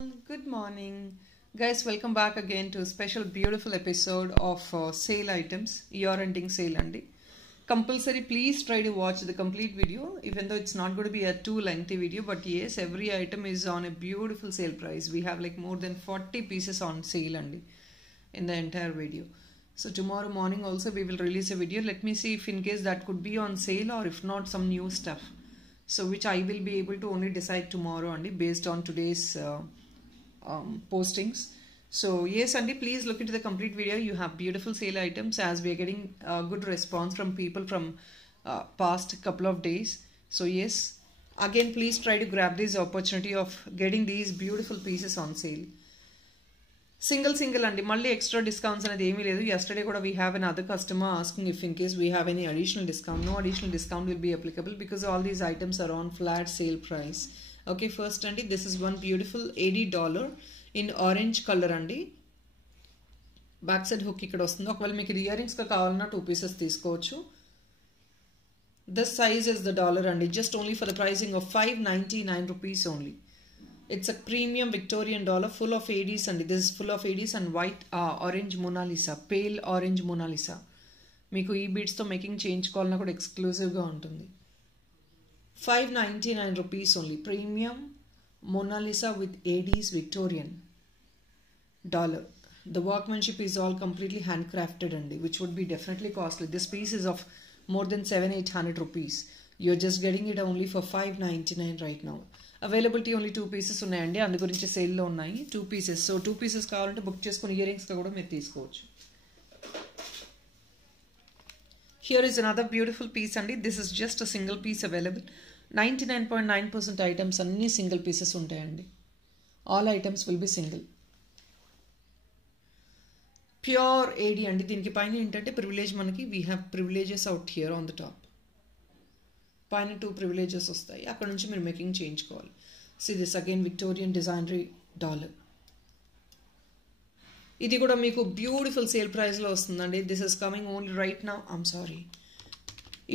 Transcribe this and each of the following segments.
Good morning, guys. Welcome back again to a special, beautiful episode of sale items, year-ending sale. Compulsory, please try to watch the complete video, even though it's not going to be a too lengthy video. But yes, every item is on a beautiful sale price. We have like more than 40 pieces on sale in the entire video. So tomorrow morning also we will release a video. Let me see if in case that could be on sale or if not some new stuff. So which I will be able to only decide tomorrow based on today's postings. So yes, please look into the complete video. You have beautiful sale items as we are getting good response from people from past couple of days. So yes, again please try to grab this opportunity of getting these beautiful pieces on sale. Single malli extra discounts anadi emi ledu. Yesterday kuda we have another customer asking if in case we have any additional discount. No additional discount will be applicable because all these items are on flat sale price. Okay, first this is one beautiful $80 in orange color back side hook ikkada vastundi. Okavela meeku earrings ka kavalana 2 pieces teeskochu. This size is the dollar just only for the pricing of 599 rupees only. It's a premium Victorian dollar full of ADs this is full of ADs and white orange Mona Lisa, pale orange Mona Lisa. Meeku ee beads tho making change kavalana kuda exclusive ga untundi. 599 rupees only. Premium Mona Lisa with ADs Victorian dollar. The workmanship is all completely handcrafted which would be definitely costly. This piece is of more than 700-800 rupees. You're just getting it only for 599 right now. Availability only 2 pieces ఉన్నాయండి. అందు గురించి sale లో ఉన్నాయి 2 pieces. So 2 pieces కావాలంటే book చేసుకొని ear rings గా కూడా మీరు తీసుకోవచ్చు. Here is another beautiful piece this is just a single piece available. 99.9% items అన్ని single pieces ఉంటాయండి. All items will be single. Pure AD దీనికి పైన ఏంటంటే ప్రివిలేజ్ మనకి we have privileges out here on the top. పైన 2 privileges వస్తాయి. అక్కడ నుంచి మీరు మేకింగ్ చేయించుకోవాలి. See this again Victorian designery dollar. ఇది కూడా మీకు బ్యూటిఫుల్ సేల్ ప్రైస్ లో వస్తుందండి. This is coming only right now. I'm sorry,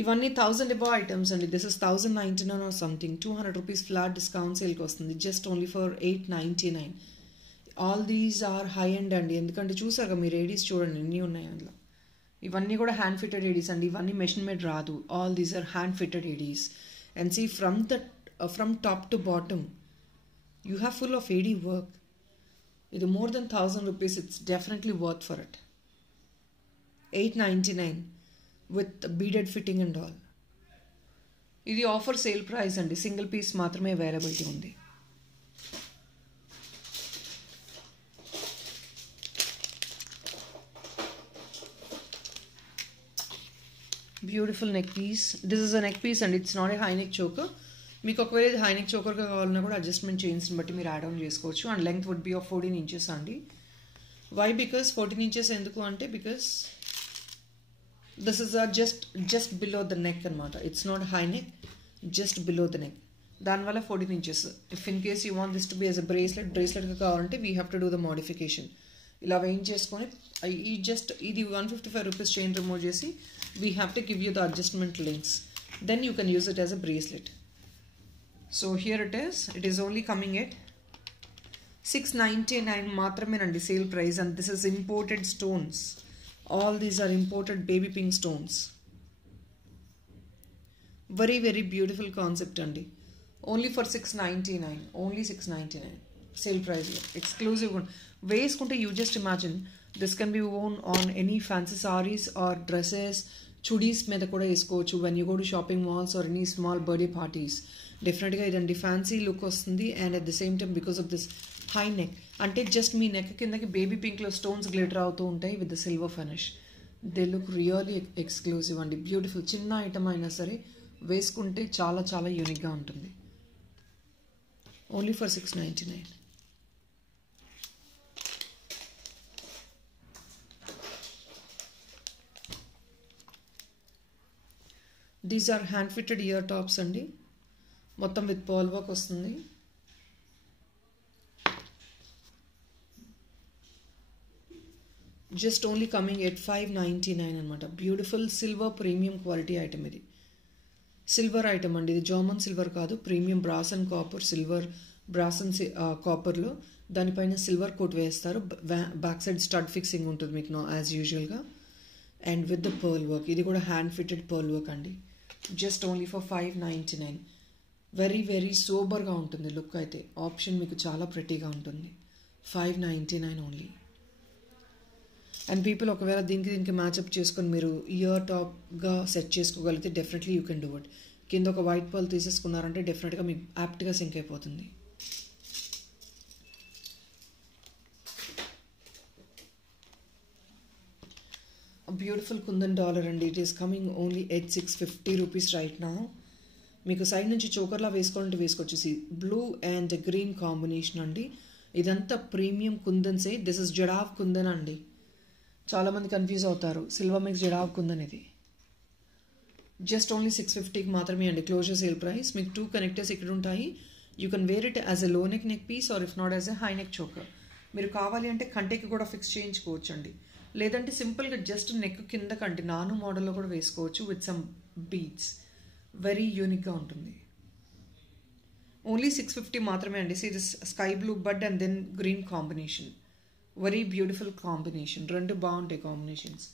ఇవన్నీ 1000 above items this is 1099 or something. 200 rupees flat discount సేల్కి వస్తుంది just only for 899. All these are high end ఎందుకంటే చూసాక మీరు ఏడీస్ చూడండి ఎన్ని ఉన్నాయి అందులో. ఇవన్నీ కూడా హ్యాండ్ ఫిటెడ్ ఏడీస్ ఇవన్నీ మెషిన్ మేడ్ రాదు. All these are hand fitted ADs and see from top to bottom you have full of AD work. It is more than 1000 rupees. It's definitely worth for it. 899 with beaded fitting and all. This is offer sale price single piece maatrame availability undi. Beautiful neck piece. This is a neck piece it's not a high neck choker. మీకు ఒకవేళ high neck చోకర్గా కావాలన్నా కూడా adjustment చేయించిన బట్టి మీరు add on చేసుకోవచ్చు. And length would be of 14 inches why because 14 inches ఎందుకు అంటే because this is just below the neck అనమాట. It's not high neck, just below the neck. దానివల్ల 14 inches. If in case you want this to be as a బ్రేస్లెట్గా కావాలంటే we have to do the modification. ఇలా వేయింగ్ చేసుకొని ఇది 155 rupees chain remove చేసి we have to give you the adjustment links. Then you can use it as a bracelet. So here it is only coming at 699 మాత్రమేనండి sale price. And this is imported stones. All these are imported baby pink stones. Very very beautiful concept only for 699. Only 699 sale price. Exclusive వేసుకుంటే you just imagine this can be worn on any fancy saris or dresses, chudis మీద కూడా వేసుకోవచ్చు. When you go to shopping malls or any small birthday parties డెఫినెట్గా ఇదండి fancy look వస్తుంది. And at the same time because of this high neck అంటే just మీ neck కిందకి baby పింక్లో స్టోన్స్ గ్లిటర్ అవుతూ ఉంటాయి with the silver finish. They look really exclusive beautiful. చిన్న ఐటమ్ అయినా సరే వేసుకుంటే చాలా చాలా యూనిక్గా ఉంటుంది. Only for 699. These are hand fitted ear tops మొత్తం విత్ పర్ల్ వర్క్ వస్తుంది. జస్ట్ ఓన్లీ కమింగ్ ఎట్ 599 అనమాట. Beautiful silver premium quality item ఇది. సిల్వర్ ఐటమ్ ఇది జర్మన్ సిల్వర్ కాదు, premium brass and copper silver brass and కాపర్లో, దానిపైన silver coat వేస్తారు. Back side stud fixing ఉంటుంది మీకు యాజ్ యూజువల్గా, and with the pearl work. ఇది కూడా హ్యాండ్ ఫిటెడ్ పర్ల్ వర్క్ అండి. Just only for 599. Very very సోబర్గా ఉంటుంది లుక్ అయితే. ఆప్షన్ మీకు చాలా ప్రెటీగా ఉంటుంది. 599 ఓన్లీ. అండ్ పీపుల్ ఒకవేళ దీనికి మ్యాచ్అప్ చేసుకొని మీరు ఇయర్ టాప్గా సెట్ చేసుకోగలిగితే definitely you can do it. కింద ఒక వైట్ పర్ల్ తీసేసుకున్నారంటే డెఫినెట్గా మీకు యాప్ట్గా సింక్ అయిపోతుంది. బ్యూటిఫుల్ కుందన్ డాలర్ అండి. It is coming only at 650 rupees right now. మీకు సైడ్ నుంచి చోకర్లా వేసుకోవాలంటే వేసుకొచ్చేసి బ్లూ అండ్ గ్రీన్ కాంబినేషన్ అండి. ఇదంతా ప్రీమియం కుందన్సే. దిస్ ఇస్ జడావ్ కుందన్ అండి. చాలామంది కన్ఫ్యూజ్ అవుతారు. సిల్వర్ మిక్స్ జడావ్ కుందన్ ఇది. జస్ట్ ఓన్లీ 650కి మాత్రమే అండి క్లోజర్ సేల్ ప్రైస్. మీకు 2 కనెక్టర్స్ ఇక్కడ ఉంటాయి. You can wear it as a low neck piece or if not as a high neck choker. మీరు కావాలి అంటే కంటెకి కూడా ఫిక్స్ చేయించుకోవచ్చు అండి. లేదంటే సింపుల్గా జస్ట్ నెక్ కింద కంటే నాను మోడల్లో కూడా వేసుకోవచ్చు విత్ సమ్ బీడ్స్. వెరీ యూనిక్గా ఉంటుంది. ఓన్లీ 650 మాత్రమే అండి. See this sky blue bud and then green combination. Very beautiful combination. రెండు బాగుంటాయి combinations.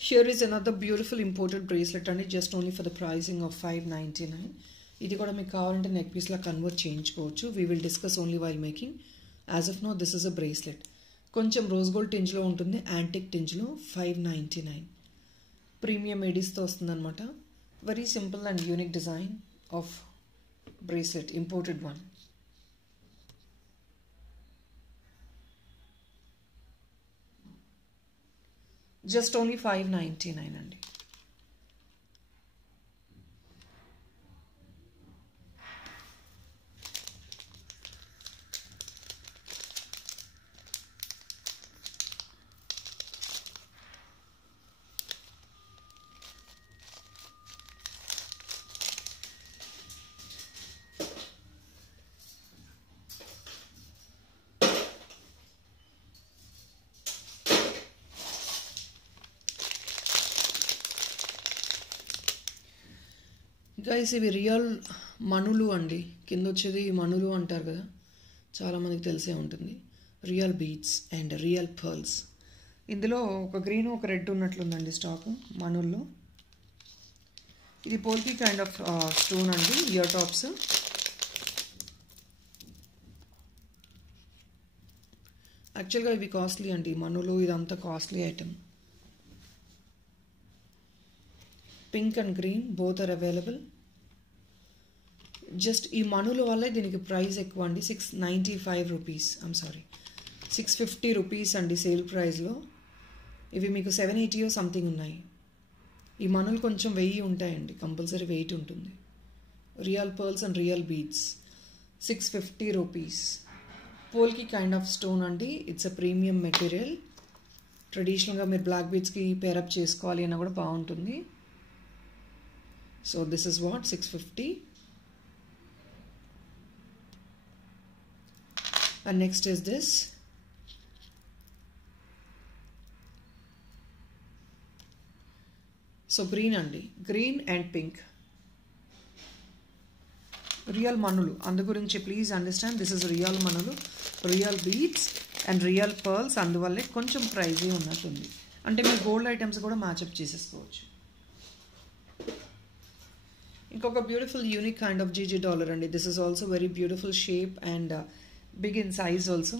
Here is another beautiful imported bracelet and just only for the pricing of 599. ఇది కూడా మీకు కావాలంటే నెక్ పీస్లా కన్వర్ట్ చేయించుకోవచ్చు. We will discuss only while making. As of now this is a bracelet. కొంచెం rose gold టింజ్లో ఉంటుంది, antique టింజ్లో. 599. ప్రీమియం ఎడిస్తో వస్తుందన్నమాట. Very simple and unique design of bracelet, imported one. Just only 599 అండి. గైస్ ఇవి రియల్ మణులు అండి. కింద వచ్చేది మణులు అంటారు కదా, చాలామందికి తెలిసే ఉంటుంది. Real beads and real pearls. ఇందులో ఒక గ్రీన్ ఒక రెడ్ ఉన్నట్లుందండి స్టాక్ మణుల్లో. ఇది పోల్కి కైండ్ ఆఫ్ స్టోన్ అండి. Ear tops. యాక్చువల్గా ఇవి కాస్ట్లీ అండి మణులు. ఇదంతా costly item. Pink and green both are available. Just ఈ మణుల వల్లే దీనికి ప్రైస్ ఎక్కువ అండి. 695 రూపీస్. ఐమ్ సారీ 650 రూపీస్ అండి సేల్ ప్రైస్లో. ఇవి మీకు 780 సంథింగ్ ఉన్నాయి. ఈ మణులు కొంచెం 1000 ఉంటాయండి, కంపల్సరీ వెయిట్ ఉంటుంది. Real pearls and real beads. 650 rupees. Polki kind of stone అండి. It's a premium material. ట్రెడిషనల్గా మీరు బ్లాక్ బీడ్స్కి పేరప్ చేసుకోవాలి అన్న కూడా బాగుంటుంది. So this is what 650. And next is this. So green andi, green and pink. Real manulu. Andu gurinchi please understand, this is real manulu, real beads and real pearls. Anduvalle koncham pricey unnatundi. Ante meer gold items kuda match up chesesukovachu. ఇంకొక beautiful unique kind of GG dollar అండి. This is also very beautiful shape and big in size also.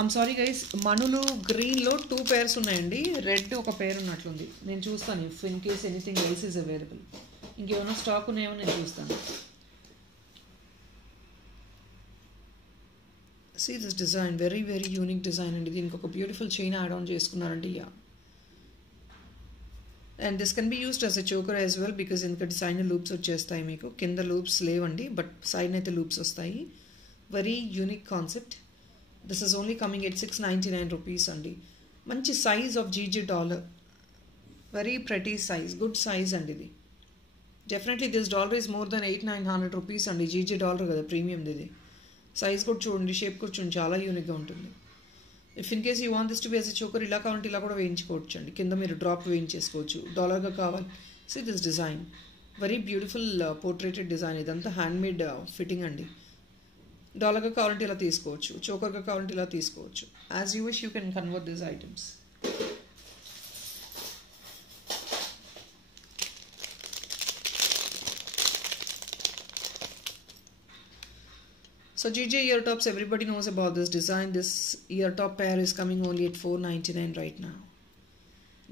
I'm sorry guys, మణులు గ్రీన్లో 2 pairs ఉన్నాయండి. Red ఒక పేర్ ఉన్నట్లుంది. నేను చూస్తాను if in case anything else is available. ఇంకేమైనా స్టాక్ ఉన్నాయేమో నేను చూస్తాను. See this design, very very unique design అండి. దీనికి ఒక బ్యూటిఫుల్ చైన్ యాడ్ ఆన్ చేసుకున్నారండి. Yeah, and this can be used as a choker as well because ఇంకా side loops వచ్చేస్తాయి మీకు. కింద లూప్స్ లేవండి బట్ సైడ్ అయితే లూప్స్ వస్తాయి. Very unique concept. This is only coming at 699 rupees అండి. మంచి size of GG dollar, very pretty size, good size అండి ఇది. Definitely this dollar is more than 800-900 rupees అండి. జీజీ డాలర్ కదా, premium ఇది. Size కూడా చూడండి, షేప్ కూడా చూడండి, చాలా యూనిక్గా ఉంటుంది. If in case you want this to be as a choker, ఇలా కావాలంటే ఇలా కూడా వేయించుకోవచ్చు అండి. కింద మీరు డ్రాప్ వేయించేసుకోవచ్చు. డాలర్గా కావాలి. See this design, very beautiful portrayed design. ఇదంతా హ్యాండ్మేడ్ ఫిట్టింగ్ అండి. డాలర్గా కావాలంటే ఇలా తీసుకోవచ్చు, చోకర్గా కావాలంటే ఇలా తీసుకోవచ్చు. As you wish you can convert these items. So GJ ear tops, everybody knows about this design. This ear top pair is coming only at $499 right now.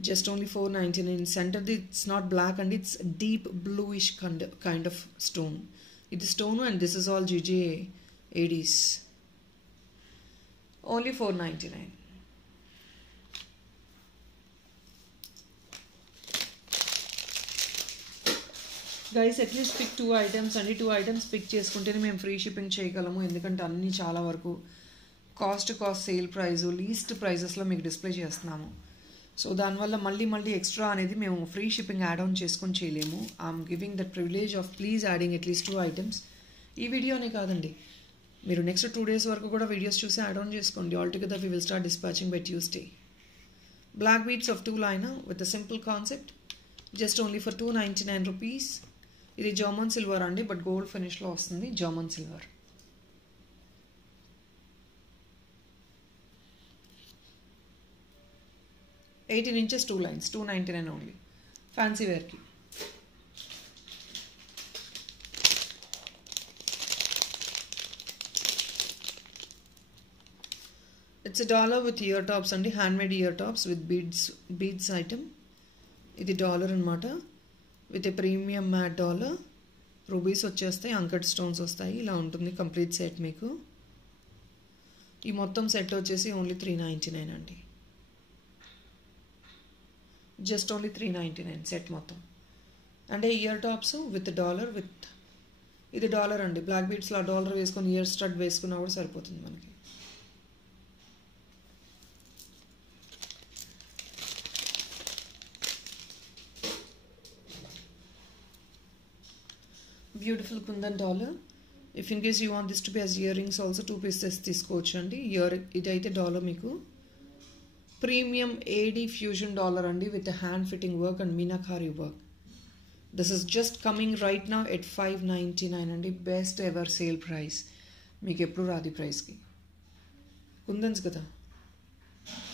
Just only $499. Center, it's not black and it's deep bluish kind of stone. It is stone and this is all GJ ADs. Only $499. Guys at least pick 2 items అండి. 2 items pick చేసుకుంటేనే మేము free shipping చేయగలము. ఎందుకంటే అన్నీ చాలా వరకు cost sale price, least ప్రైజెస్లో మీకు డిస్ప్లే చేస్తున్నాము. సో దానివల్ల మళ్ళీ ఎక్స్ట్రా అనేది మేము ఫ్రీ షిప్పింగ్ యాడ్ ఆన్ చేసుకొని చేయలేము. I'm giving that privilege off please adding at least 2 items. ఈ వీడియోనే కాదండి, మీరు నెక్స్ట్ 2 days వరకు కూడా వీడియోస్ చూసి యాడ్ ఆన్ చేసుకోండి. All together we will start dispatching by Tuesday. Black beads of 2 liner with a simple concept, just only for $299 rupees. ఇది German silver అండి, బట్ గోల్డ్ ఫినిష్లో వస్తుంది. German silver, 18 inches 2 lines, $299 only. Fancy వేర్కి. It's $1 with ear tops అండి, handmade ear tops with beads item. ఇది $1 అనమాట, with a premium matte dollar. Rubies వచ్చేస్తాయి, uncut stones వస్తాయి. ఇలా ఉంటుంది కంప్లీట్ సెట్ మీకు. ఈ మొత్తం సెట్ వచ్చేసి ఓన్లీ $399 అండి. జస్ట్ ఓన్లీ $399 సెట్ మొత్తం. అంటే year tops with dollar, with ఇది $1 అండి. బ్లాక్ బీడ్స్లో $1 వేసుకొని ఇయర్ స్టడ్ వేసుకున్నా కూడా సరిపోతుంది మనకి. Beautiful kundan dollar. If in case you want this to be as ear rings also 2 pieces తీసుకోవచ్చు అండి. ఇదైతే $1 మీకు. ప్రీమియం ఏడీ ఫ్యూజన్ డాలర్ అండి, with hand fitting work and meenakari work. This is just coming right now at $599 అండి. Best ever sale price, మీకు ఎప్పుడు రాదు ప్రైస్కి. కుందన్స్ కదా,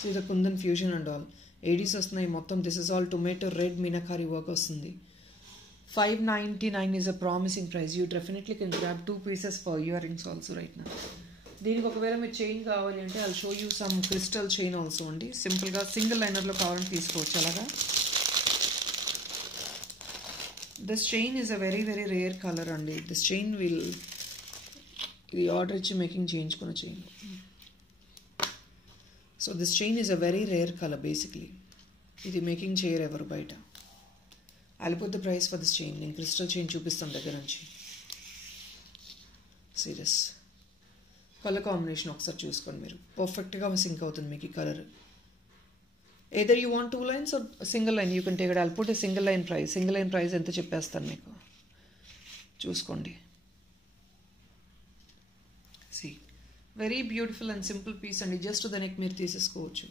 సో ఇది kundan fusion and all. Aedes వస్తున్నాయి మొత్తం. This is all tomato red meenakari work వస్తుంది. $599 is a promising price. You definitely can grab 2 pieces for earrings also right now. దీనికి ఒకవేళ మీరు చైన్ కావాలి అంటే I'll show you some crystal chain also అండి. సింపుల్గా సింగిల్ లైనర్లో కావాలని తీసుకోవచ్చు అలాగా. This chain is a very rare colour అండి. దిస్ చైన్ ఇది ఆర్డర్ ఇచ్చి మేకింగ్ చేయించుకున్న chain. So this chain is a very rare colour basically. ఇది మేకింగ్ చేయరు ఎవరు బయట. I'll put the price for this chain. నేను క్రిస్టల్ చైన్ చూపిస్తాను దగ్గర నుంచి. See this కలర్ కాంబినేషన్ ఒకసారి చూసుకోండి మీరు. పర్ఫెక్ట్గా సింక్ అవుతుంది మీకు ఈ colour. either you want 2 lines or single line, you can take it. I'll put a single line price. Single line price ఎంత చెప్పేస్తాను మీకు, చూసుకోండి. See, very beautiful and simple piece అండి. జస్ట్ ద నెక్ మీరు తీసేసుకోవచ్చు.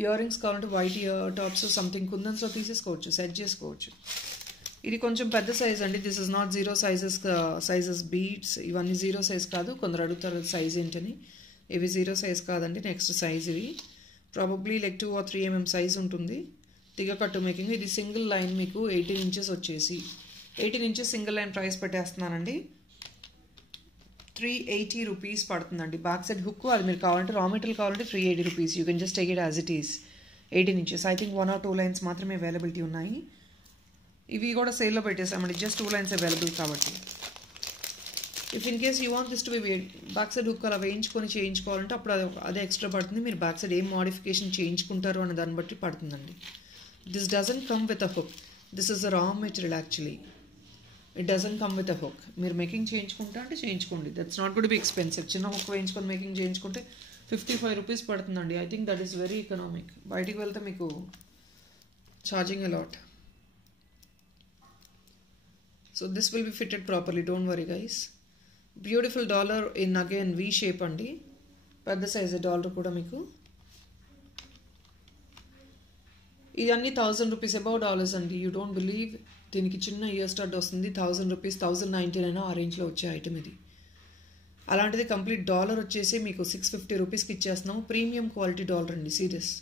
ఇయర్ రింగ్స్ కావాలంటే white ear tops something కుందన్స్లో తీసేసుకోవచ్చు, సెట్ చేసుకోవచ్చు. ఇది కొంచెం పెద్ద సైజ్ అండి. This is not 0 sizes beads. ఇవన్నీ 0 సైజ్ కాదు. కొందరు అడుగుతారు సైజ్ ఏంటని. ఇవి 0 సైజ్ కాదండి, నెక్స్ట్ సైజ్ ఇవి. Probably like 2 or 3 mm size ఉంటుంది. తిగ కట్టు మేకింగ్. ఇది సింగిల్ లైన్ మీకు 18 inches వచ్చేసి 18 inches సింగిల్ లైన్ ప్రైస్ పెట్టేస్తున్నానండి. ₹380 పడుతుందండి. బ్యాక్ సైడ్ హుక్ అది మీరు కావాలంటే రా మెటీరియల్ కావాలంటే ₹380. You can just take it as it is. 18 inches. I think 1 or 2 lines మాత్రమే అవైలబిలిటీ ఉన్నాయి. ఇవి కూడా సేల్లో పెట్టేసామండి. జస్ట్ 2 lines అవైలబుల్ కాబట్టి. If in case you want this to be back side hook అలా వేయించుకొని చేయించుకోవాలంటే అప్పుడు అదే ఎక్స్ట్రా పడుతుంది. మీరు బ్యాక్ సైడ్ ఏం మోడిఫికేషన్ చేయించుకుంటారు అనే దాన్ని బట్టి పడుతుందండి. This doesn't come with a hook. This is the raw material actually. It doesn't come with a hook. మీరు మేకింగ్ చేయించుకుంటా అంటే చేయించుకోండి. That's not good be expensive. చిన్న హుక్ వేయించుకొని మేకింగ్ చేయించుకుంటే 55 రూపీస్ పడుతుందండి. I think that is very economic. బయటికి వెళ్తే మీకు charging a lot. So this will be fitted properly, don't worry guys. Beautiful dollar in again V shape అండి. పెద్ద size dollar కూడా మీకు. ఇవన్నీ 1000 రూపీస్ అబౌవ్ డాలర్స్ అండి. You don't believe. దీనికి చిన్న ఇయర్ స్టార్ట్ వస్తుంది. 1000 రూపీస్, 1099 ఆ రేంజ్లో వచ్చే ఐటమ్ ఇది. అలాంటిది కంప్లీట్ డాలర్ వచ్చేసి మీకు 650 రూపీస్కి ఇచ్చేస్తున్నాము. ప్రీమియం క్వాలిటీ డాలర్ అండి. Serious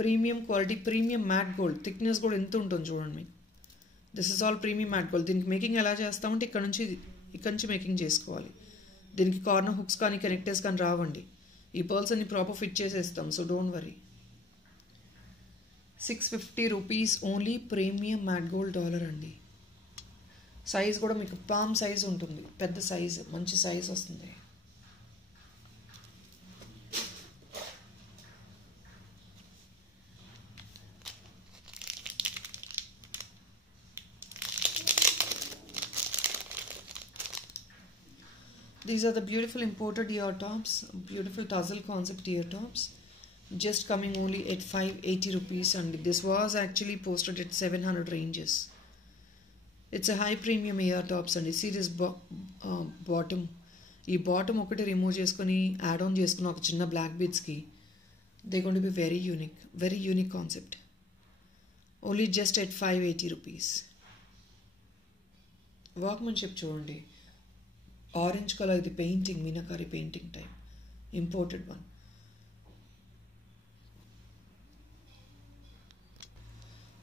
premium quality, premium matte gold. Thickness కూడా ఎంత ఉంటుంది చూడండి మీకు. This is all premium matte gold. దీనికి మేకింగ్ ఎలా చేస్తామంటే ఇక్కడ నుంచి మేకింగ్ చేసుకోవాలి. దీనికి కార్నర్ హుక్స్ కానీ కనెక్టర్స్ కానీ రావండి. ఈ పర్ల్స్ అన్ని ప్రాపర్ ఫిట్ చేసేస్తాం. So don't worry. 650 rupees only premium matte gold dollar అండి. సైజ్ కూడా మీకు పామ్ సైజ్ ఉంటుంది. పెద్ద సైజ్, మంచి సైజ్ వస్తుంది. These are the beautiful imported ear tops, beautiful tassel concept ear tops. Just coming only at 580 rupees, and this was actually posted at 700 ranges. It's a high premium ear tops and see this bottom. ఈ bottom ఒకటి remove చేసుకొని add on చేసుకున్న ఒక చిన్న black బీడ్స్కి they going to be very unique concept. Only just at 580 rupees. Workmanship చూడండి. Orange colour, ఇది painting, meenakari painting type, imported one.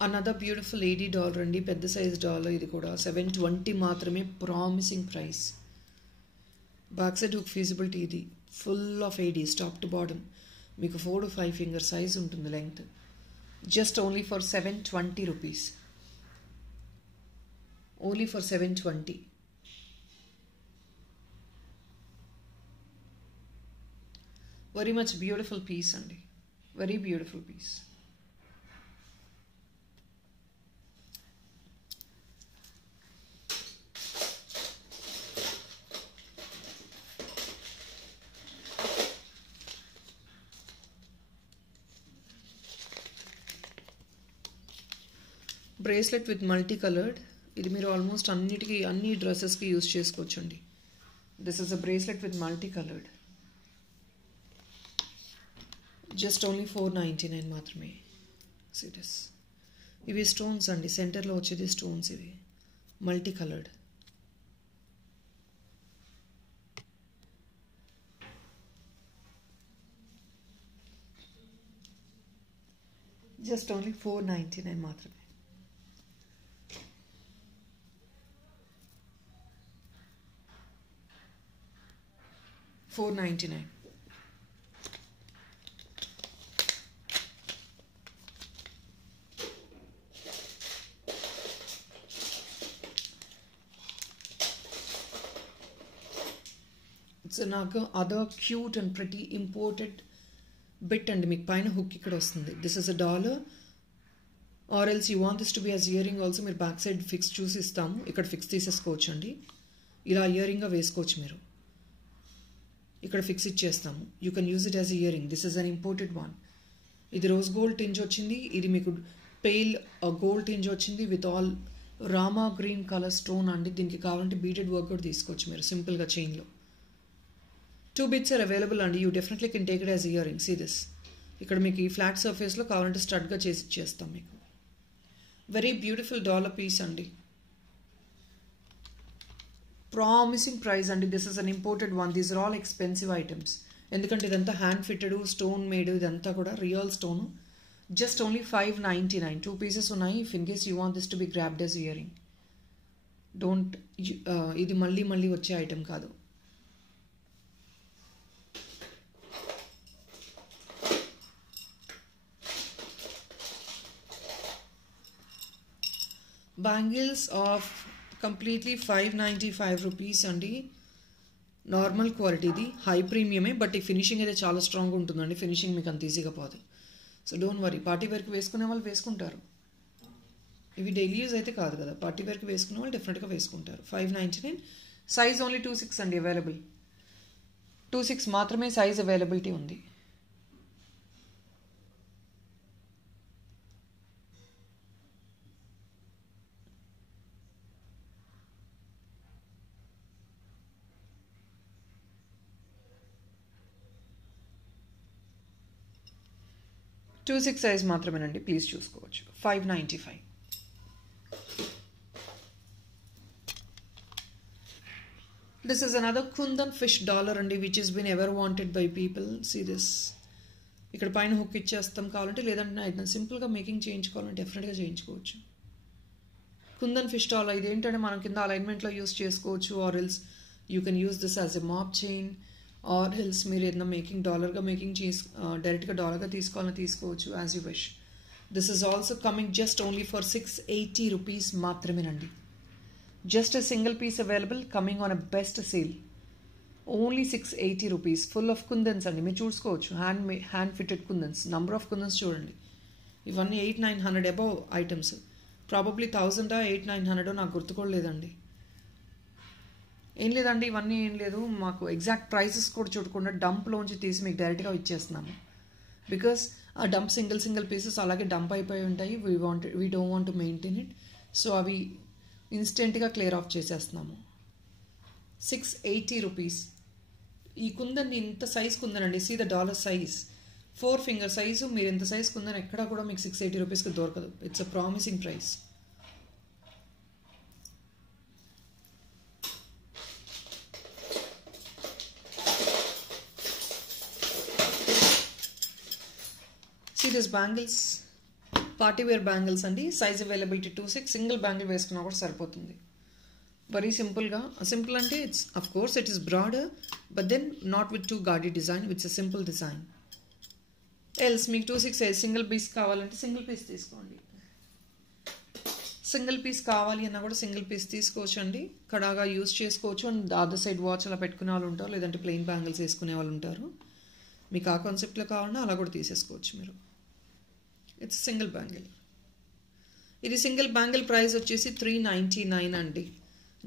Another beautiful $80 అండి. పెద్ద సైజ్ డాలర్. ఇది కూడా 720 మాత్రమే. Promising price. Back side hook feasibility. ఇది full of ADs top to bottom. మీకు 4 to 5 finger size ఉంటుంది length. Just only for 720 rupees. Only for 720. Very much beautiful piece అండి. Very beautiful piece. Bracelet with multi coloured. ఇది మీరు almost అన్ని డ్రెస్సెస్కి use చేసుకోవచ్చండి. This is a bracelet with multi coloured. Just only 499 మాత్రమే. Serious. ఇవి stones అండి. సెంటర్లో వచ్చేది స్టోన్స్. ఇవి మల్టీ కలర్డ్. జస్ట్ ఓన్లీ 499 మాత్రమే. $499. It's another cute and pretty imported bit and మీకు పైన హుక్ ఇక్కడ వస్తుంది. This is $1 or else you want this to be as earring also. మీరు బ్యాక్ సైడ్ ఫిక్స్ చూసి ఇస్తాము. ఇక్కడ ఫిక్స్ తీసేసుకోవచ్చు అండి. ఇలా ఇయరింగ్గా వేసుకోవచ్చు మీరు. ఇక్కడ ఫిక్స్ ఇచ్చేస్తాము. You can use it as earring. This is an imported one. ఇది రోజ్ గోల్డ్ టింజ్ వచ్చింది. ఇది మీకు పేల్ గోల్డ్ టింజ్ వచ్చింది with all Rama green colour stone అండి. దీనికి కావాలంటే బీటెడ్ వర్క్ కూడా తీసుకోవచ్చు మీరు సింపుల్గా చైన్లో. 2 bits are available అండి. You definitely can take it as earring. See this. ఇక్కడ మీకు ఈ ఫ్లాట్ సర్ఫేస్లో కావాలంటే స్టడ్గా చేసి ఇచ్చేస్తాం మీకు. వెరీ బ్యూటిఫుల్ డాలర్ పీస్ అండి. ప్రామిసింగ్ ప్రైస్ అండి. This is an imported one. These are all expensive items. ఎందుకంటే ఇదంతా హ్యాండ్ ఫిట్టెడ్, స్టోన్ మేడ్, ఇదంతా కూడా real stone. Just only 599. 2 pieces ఉన్నాయి. If in case you want this to be grabbed as earring. Don't. ఇది మళ్ళీ వచ్చే item కాదు. Bangles of completely 595 rupees అండి. నార్మల్ క్వాలిటీది, హై ప్రీమియమే. బట్ ఈ ఫినిషింగ్ అయితే చాలా స్ట్రాంగ్ ఉంటుందండి. ఫినిషింగ్ మీకు అంత ఈజీగా పోదు. So don't worry. పార్టీ వేర్కి వేసుకునే వాళ్ళు వేసుకుంటారు. ఇవి డైలీ యూజ్ అయితే కాదు కదా. పార్టీ వేర్కి వేసుకునే వాళ్ళు డెఫినెట్గా వేసుకుంటారు. 599. సైజ్ ఓన్లీ 26 అండి అవైలబుల్. 26 మాత్రమే సైజ్ అవైలబిలిటీ ఉంది. టూ సిక్స్ సైజ్ మాత్రమేనండి, ప్లీజ్ చూసుకోవచ్చు. 595. This is another Kundan fish dollar అండి, which has been ever wanted by people. See this. ఇక్కడ పైన హుక్ ఇచ్చేస్తాం కావాలంటే, లేదంటే అయితే సింపుల్గా మేకింగ్ చేయించుకోవాలంటే డెఫినెట్గా చేయించుకోవచ్చు. కుందన్ ఫిష్ డాలర్ ఇది ఏంటంటే మనం కింద అలైన్మెంట్లో యూస్ చేసుకోవచ్చు. Or else you can use this as a map chain. Or else మీరు ఏదైనా మేకింగ్ డాలర్గా మేకింగ్ డైరెక్ట్గా డాలర్గా తీసుకోవాలని తీసుకోవచ్చు, as you wish. This is also coming just only for 680 rupees మాత్రమేనండి. Just a single piece available, coming on a best sale. Only 680 rupees. Full of kundans and మీరు చూసుకోవచ్చు. Hand fitted kundans. Number of kundans చూడండి. ఇవన్నీ 800-900 above items. Probably 1000 800-900 నాకు గుర్తుకోలేదండి. ఏం లేదండి, ఇవన్నీ ఏం లేదు, మాకు ఎగ్జాక్ట్ ప్రైసెస్ కూడా చూడకుండా డంప్లోంచి తీసి మీకు డైరెక్ట్గా ఇచ్చేస్తున్నాము. బికాస్ ఆ డంప్ సింగిల్ పీసెస్ అలాగే డంప్ అయిపోయి ఉంటాయి. We don't want to maintain it. So అవి ఇన్స్టెంట్గా క్లియర్ ఆఫ్ చేసేస్తున్నాము. 680 రూపీస్. ఈ కుందని ఇంత సైజ్ కుందనండి. See the dollar size, 4 finger size. మీరు ఎంత సైజ్ కుందని ఎక్కడా కూడా మీకు 680 రూపీస్కి దొరకదు. It's a promising price. See this bangles, party wear bangles అండి. Size availability 26. సింగిల్ బ్యాంగిల్ వేసుకున్నా కూడా సరిపోతుంది. వెరీ సింపుల్గా. సింపుల్ అంటే it's of course it is broader, but then not with too gaudy design, with a simple design. Else మీకు 26 size single piece కావాలంటే single piece తీసుకోండి. సింగిల్ పీస్ కావాలి అన్నా కూడా సింగిల్ పీస్ తీసుకోవచ్చు అండి. కడాగా యూస్ చేసుకోవచ్చు. అండ్ అదర్ సైడ్ వాచ్ అలా పెట్టుకునే వాళ్ళు ఉంటారు, లేదంటే ప్లెయిన్ బ్యాంగిల్స్ వేసుకునే వాళ్ళు ఉంటారు. మీకు ఆ కాన్సెప్ట్లో కావాలన్నా అలా కూడా తీసేసుకోవచ్చు మీరు. It's single bangle. ఇది సింగిల్ బ్యాంగిల్ ప్రైస్ వచ్చేసి 399 అండి.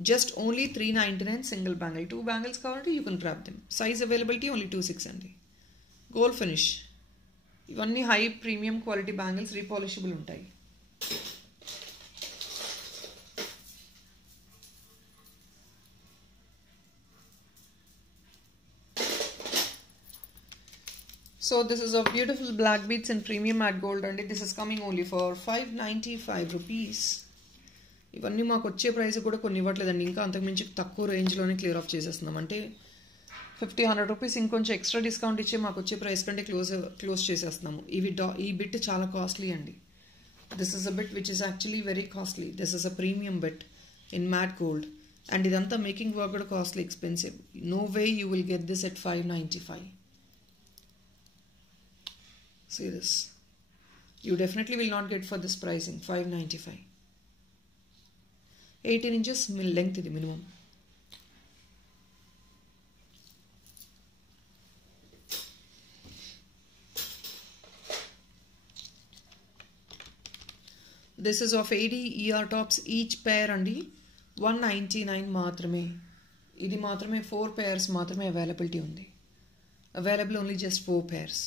Just only 399 single bangle. 2 bangles కావాలంటే you can grab them. Size availability only 26 అండి. Gold finish. ఇవన్నీ high premium quality bangles, repolishable ఉంటాయి. So this is of beautiful black beads in premium matte gold and this is coming only for 595 rupees. ఇవన్నీ మాకు వచ్చే price కూడా కొన్ని ఇవ్వట్లేదండి. ఇంకా అంతకుమించి తక్కువ రేంజ్లోనే క్లియర్ ఆఫ్ చేసేస్తున్నాం. అంటే 50-100 రూపీస్ ఇంకొంచెం ఎక్స్ట్రా డిస్కౌంట్ ఇచ్చి మాకు వచ్చే ప్రైస్ కంటే క్లోజ్ చేసేస్తున్నాము. ఈ బిట్ చాలా కాస్ట్లీ అండి. This is a bit which is actually very costly. This is a premium bit in matt gold and ఇదంతా మేకింగ్ వర్క్ కూడా costly, expensive. No way you will get this at 595. See this. You definitely will not get for this pricing. 595. 18 inches length idi minimum. This is of 80 ER tops each pair andi 199 maatrame. Idi maatrame 4 pairs maatrame availability undi. Available only just 4 pairs.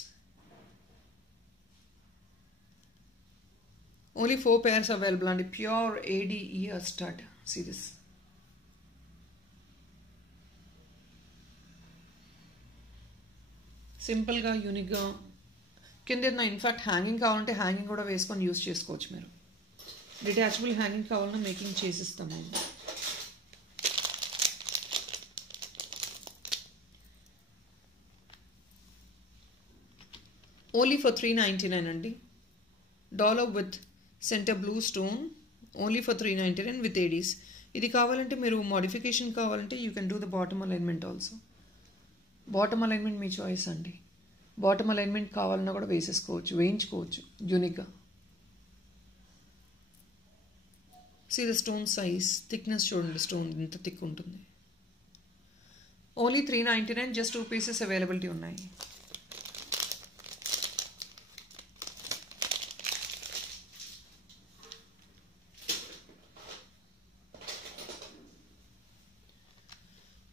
Only 4 pairs available and pure AD ear stud. See this. Simple ga, unique ga. కింద in fact hanging కావాలంటే hanging కూడా వేసుకొని use చేసుకోవచ్చు మీరు. Detachable hanging కావాలన్నా making చేసిస్తాము. Only for 399 అండి. Dollar with centre blue stone only for 399 with ADs. ఇది కావాలంటే మీరు మోడిఫికేషన్ కావాలంటే you can do the bottom alignment also. Bottom alignment మీ చాయిస్ అండి. బాటమ్ అలైన్మెంట్ కావాలన్నా కూడా వేసేసుకోవచ్చు, వేయించుకోవచ్చు యూనిక్గా. See the stone size, thickness చూడండి, స్టోన్ ఇంత థిక్ ఉంటుంది. ఓన్లీ 399, జస్ట్ 2 పీసెస్ అవైలబిలిటీ ఉన్నాయి.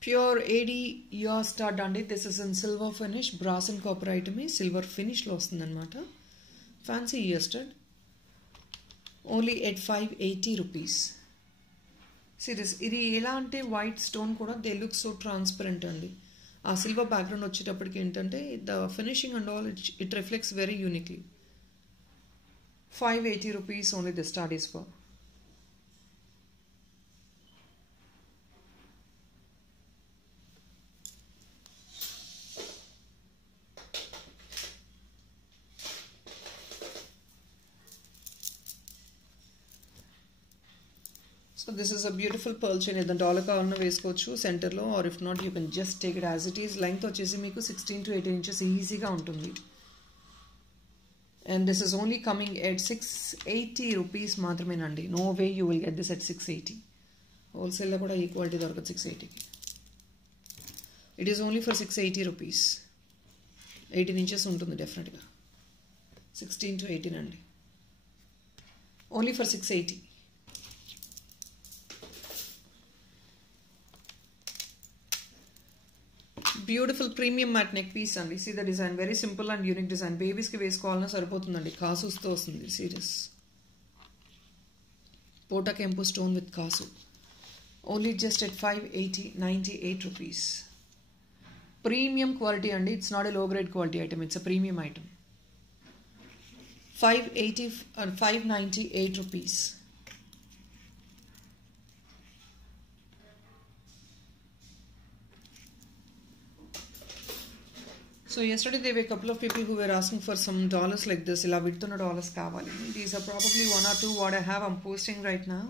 ప్యూర్ ఏడి ఇయర్ స్టార్ట్ అండి. This is in silver finish, brass and copper ఐటమే సిల్వర్ ఫినిష్లో వస్తుందన్నమాట. Fancy ear stud only at 580 rupees. Series ఇది ఎలా అంటే వైట్ స్టోన్ కూడా దే లుక్ సో ట్రాన్స్పరెంట్ అండి. ఆ సిల్వర్ బ్యాక్గ్రౌండ్ వచ్చేటప్పటికి ఏంటంటే the finishing and all it reflects very uniquely. 580 rupees only the start is for. So this is a beautiful pearl chain. ఏదైనా dollar కావాలన్నా వేసుకోవచ్చు సెంటర్లో, or if not you can just take it as it is. Length వచ్చేసి మీకు 16 to 18 inches ఈజీగా ఉంటుంది. And this is only coming at 680 rupees మాత్రమేనండి. No way you will get this at 680. హోల్సేల్లో కూడా ఈ క్వాలిటీ దొరకదు 680కి. It is only for 680 rupees. 18 inches ఉంటుంది డెఫినెట్గా. 16 to 18 అండి. Only for 680. Beautiful premium matte neck piece అండి. See the design, very simple and unique design. బేబీస్కి వేసుకోవాలన్నా సరిపోతుందండి. కాసుస్తో వస్తుంది సీరియస్. పోటా కెంపు స్టోన్ విత్ కాసు. Only just at 598 rupees. Premium quality అండి. It's not a low grade quality item, it's a premium item. 598 rupees. So yesterday there were a couple of people who were asking for some dollars like this. Ila vidtuna dollars kavali. These are probably one or two what I have. I'm posting right now.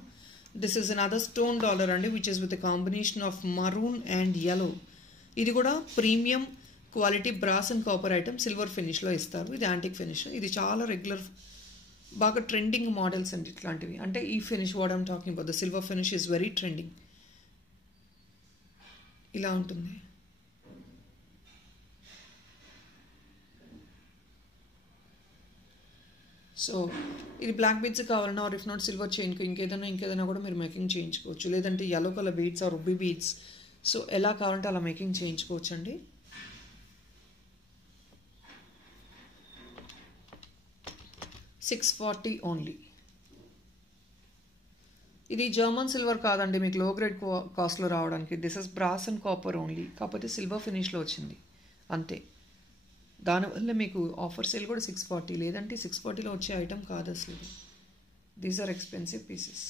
This is another stone dollar andi, which is with a combination of maroon and yellow. Idi kuda premium quality brass and copper item, silver finish lo istaru. Idi antique finish. Idi chaala regular baga trending models and itlantivi. Ante ee finish what I'm talking about, the silver finish is very trending. Ila untundi. So ఇది black beads కావాలన్నా, or if not silver చైన్కి ఇంకేదైనా కూడా మీరు making చేయించుకోవచ్చు. లేదంటే yellow colour beads or ruby beads, so ఎలా కావాలంటే అలా మేకింగ్ చేయించుకోవచ్చు అండి. $640 ఓన్లీ. ఇది జర్మన్ సిల్వర్ కాదండి, మీకు లో గ్రేడ్ కాస్ట్లో రావడానికి. This is brass and copper only, కాకపోతే సిల్వర్ ఫినిష్లో వచ్చింది అంతే. దానివల్ల మీకు ఆఫర్ సేల్ కూడా 640, లేదంటే 640లో వచ్చే ఐటమ్ కాదు అసలు. These are expensive pieces.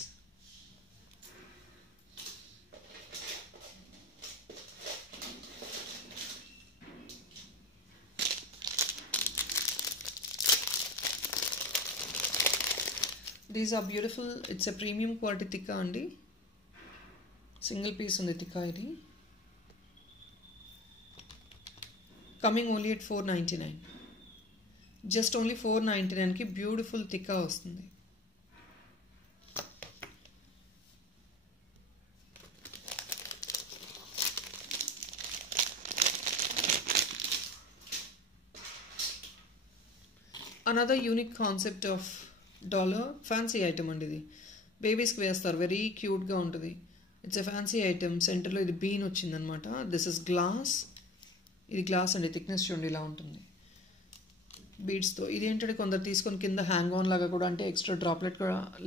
These are beautiful. It's a premium quality tikka అండి. సింగిల్ పీస్ ఉంది తిక్కా ఇది. Coming only at 499. Just only 499కి బ్యూటిఫుల్ తిక్కా వస్తుంది. Another unique concept of dollar, fancy item అండి. ఇది బేబీస్కి వేస్తారు, వెరీ క్యూట్గా ఉంటుంది. It's a fancy item. సెంటర్లో ఇది బీన్ వచ్చిందనమాట. This is glass. ఇది గ్లాస్ అండి, థిక్నెస్ చూడండి ఇలా ఉంటుంది బీడ్స్తో. ఇది ఏంటంటే కొందరు తీసుకొని కింద హ్యాంగ్ ఆన్ లాగా కూడా, అంటే ఎక్స్ట్రా డ్రాప్లెట్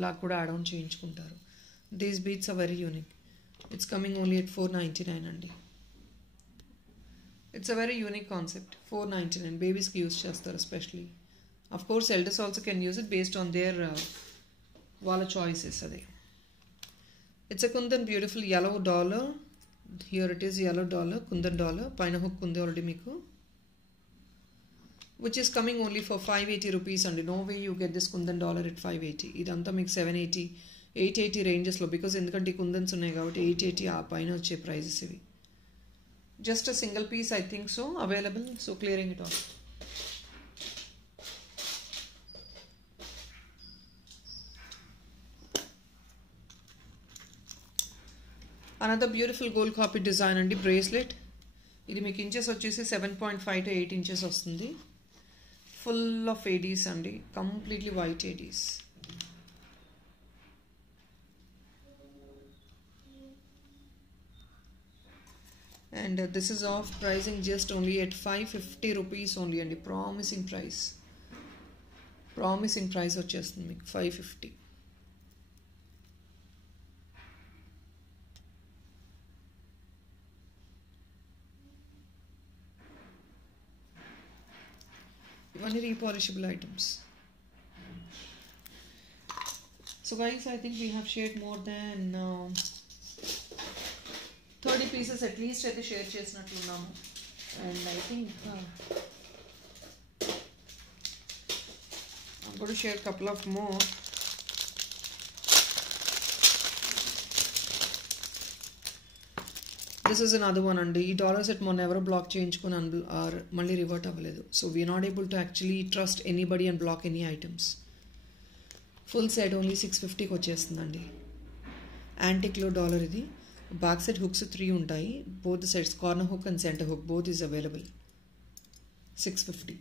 లాగా కూడా యాడ్ ఆన్ చేయించుకుంటారు. These beads are very unique. It's coming only at 499 అండి. It's a very unique concept. 499 బేబీస్కి యూజ్ చేస్తారు especially. Of course elders also can use it based on their వాళ్ళ చాయిసెస్. అదే it's a kundan beautiful yellow dollar. Here it is yellow dollar, kundan dollar. Paina hook kunde already meeku, which is coming only for 580 rupees. And no way you get this kundan dollar at 580. Idantha meeku 780, 880 ranges lo, because endukante kundans unnai kabatti 880 aa paina vache prices ivi. Just a single piece I think so available, so clearing it off. Another beautiful gold copy design and bracelet. ఇది మీకు inches వచ్చేసి 7.5 to 8 inches వస్తుంది. Full of Aedes అండి, completely white Aedes. And this is off pricing just only at 550 rupees only అండి. Promising price వచ్చేస్తుంది మీకు 550. ఇవన్నీ repolishable items. So guys, I think we have shared more than 30 pieces at least అయితే share చేసినట్లున్నాము. And I think I'm going to share a couple of more. This is another one అండి. ఈ dollar set మొన్న ఎవరో black చేయించుకుని మళ్ళీ revert అవ్వలేదు. So we are not able to actually trust anybody and block any items. Full set only 650కి వచ్చేస్తుందండి. యాంటిక్లో డాలర్ ఇది. బ్యాక్ సైడ్ హుక్స్ 3 ఉంటాయి. Both sides corner hook and centre hook both is available. 650.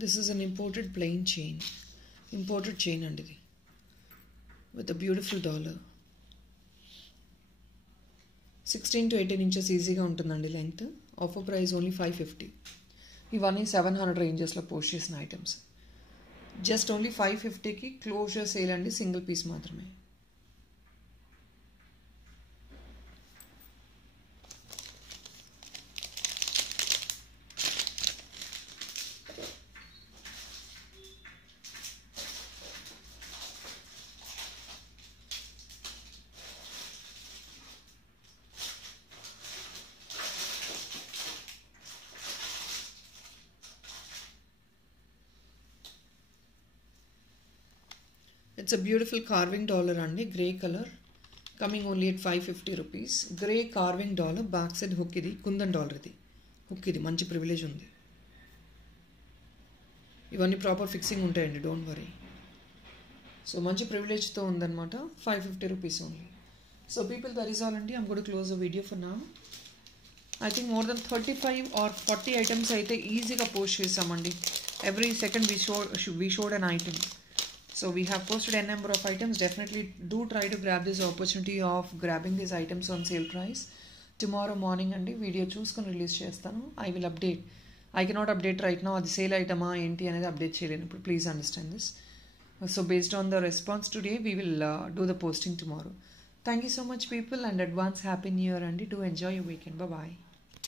This is an imported plain chain. Imported chain అండి ఇది. With a beautiful dollar. 16 to 18 inches ఈజీగా ఉంటుందండి length. Offer price only 550. ఇవన్నీ 700 రేంజెస్లో post చేసిన items. Just only 550కి closure sale అండి. Single piece మాత్రమే. It's a beautiful carving dollar అండి. Grey colour coming only at 550 rupees. Grey carving dollar. Back side hook ఇది. కుందన్ డాలర్ ఇది. హుక్ ఇది. మంచి ప్రివిలేజ్ ఉంది. ఇవన్నీ ప్రాపర్ ఫిక్సింగ్ ఉంటాయండి. Don't worry. సో మంచి ప్రివిలేజ్తో ఉందన్నమాట. 550 rupees only. So people that is all అండి. I'm going to close the video for now. I think more than 35 or 40 items అయితే ఈజీగా పోస్ట్ చేసామండి. Every second we showed an item. So we have posted a number of items. Definitely do try to grab this opportunity of grabbing these items on sale price. Tomorrow morning andi video choosukoni release chestanu. I will update. I cannot update right now. Adi sale item enti anedi update cheyalenu. Please understand this. So based on the response today, we will do the posting tomorrow. Thank you so much people, and advance happy new year andi. Do enjoy your weekend. Bye bye.